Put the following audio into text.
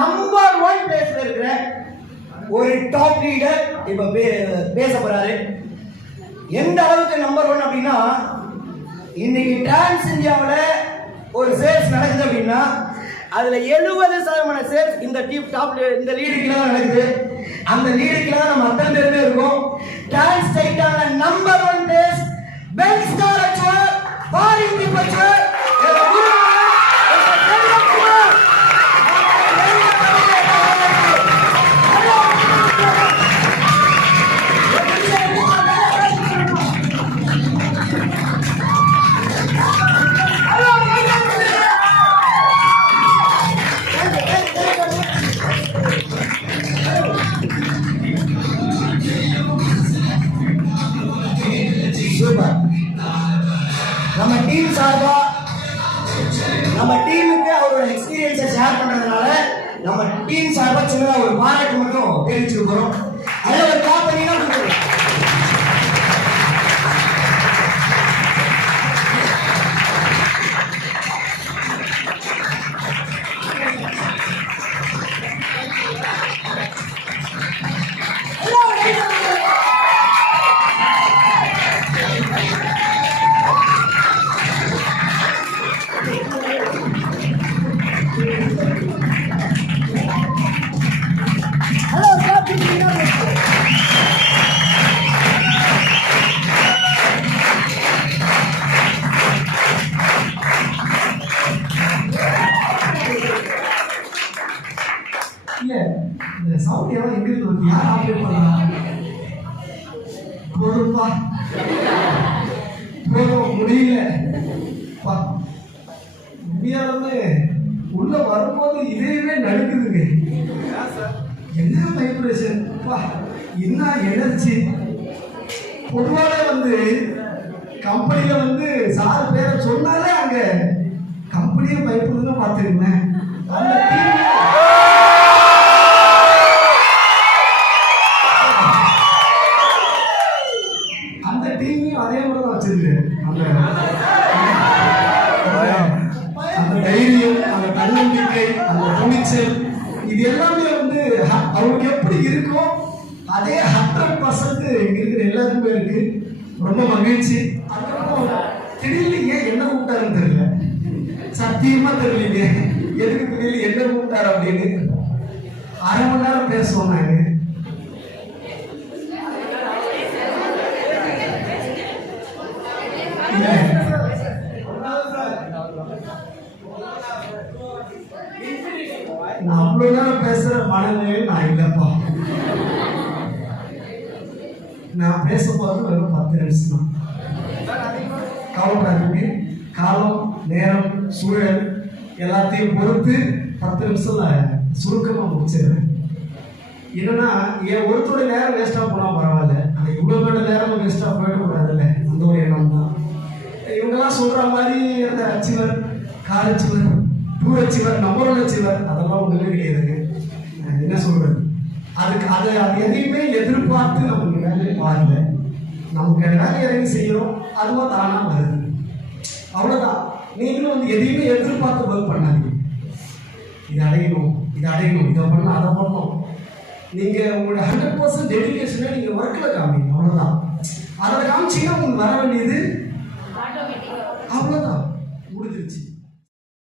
Number 1 பிளேஸ்ல இருக்கிற ஒரு டாப் லீடர் இப்ப பேச போறாரு. எந்த அளவுக்கு நம்பர் 1 அப்படின்னா, இன்னைக்கு டிரான்ஸ் இந்தியாவில் ஒரு சேல்ஸ் நடக்குது அப்படின்னா அதுல 70% சேல்ஸ் இந்த டீம் டாப் இந்த லீடுக்குள்ள தான் நடக்குது. அந்த லீடுக்குள்ள தான் நம்ம அத்தனை பேருமே இருக்கோம். டிரான்ஸ் டைட்டான நம்பர் 1 பிளேஸ் பெல் ஸ்டார் அச்சுவர் ஃபாரின் டிபார்ச்சர் நம்ம டீம் சார்பா நம்ம டீமுக்கு அவரோட எக்ஸ்பீரியன்ஸை ஷேர் பண்றதுனால நம்ம டீம் சார்பா சின்னதா ஒரு பாராட்டு மட்டும் தெரிவிச்சிருக்கிறோம். அதில் ஒரு கால் பண்ணினா இந்த சவுண்ட் எல்லாம் எங்க இருக்கு? யார் ஆப்ரேட் பண்றாங்க? போதும்பா, போதும், முடியல. உண்மையாலுமே உள்ள வரும்போது இதயமே நடுக்குதுங்க. என்ன வைப்ரேஷன், என்ன எனர்ஜி. பொதுவாக கம்பெனியில சார் பேரை சொன்னாலே அங்க கம்பெனியை பயப்படுதுன்னு பார்த்துருக்கேன். அந்த டீமையும் அதே மாதிரி தான் வச்சிருக்கேன். அந்த தைரியம், அந்த தன்னம்பிக்கை, அந்த துணிச்சல், இது எல்லாமே அவங்களுக்கு எப்படி இருக்கோ அதே 100% இங்க இருக்கிற எல்லாருக்குமே இருக்கு. ரொம்ப மகிழ்ச்சி. அதுக்கப்புறம் திடீர்னு ஏன் என்ன கூப்பிட்டாருன்னு தெரியல, சத்தியமா தெரியலீங்க. எதுக்கு திடீர்னு என்ன கூப்பிட்டாரு அப்படின்னு 1/2 மணி நேரம் பேசுவோம். நாங்க நான் அவ்வளவு நேரம் பேசுற மனநிலையில் நான் இல்லப்பா. நான் பேச போறது வெறும் 10 நிமிஷம் தான். கவலைப்படாதீங்க. காலம், நேரம், சூழல் எல்லாத்தையும் பொறுத்து 10 நிமிஷம்ல சுருக்கமா முடிச்சிடுறேன். என்னன்னா, என் ஒருத்தோட நேரம் வேஸ்டா போனா பரவாயில்ல, ஆனால் இவ்வளோட நேரம் வேஸ்டா போயிட கூடாதுல்ல, அந்த ஒரு எண்ணம் தான். இவங்கெல்லாம் சொல்ற மாதிரி அந்த அச்சிவர், கால் அச்சிவர், டூ அச்சிவர், நம்பர் 1 அச்சிவர் அதெல்லாம் ஒண்ணுமே கிடையாதுங்க. என்ன சொல்றது, அது எதையுமே எதிர்பார்த்து நமக்கு வேலையை பாருங்க. நமக்கு வேலை இறங்கி செய்யறோம், அதுவா தானா வருது. அவ்வளவுதான். நீங்களும் எதையுமே எதிர்பார்த்து ஒர்க் பண்ணாதீங்க. இது அடையணும், இதை பண்ணணும், அதை பண்ணணும். நீங்க உங்களோட 100% டெடிகேஷனை நீங்க ஒர்க்ல காமிங்க. அவ்வளவுதான். அதில் காமிச்சீங்கன்னா உங்களுக்கு வர வேண்டியது அவ்வளவுதான், முடிஞ்சிருச்சு.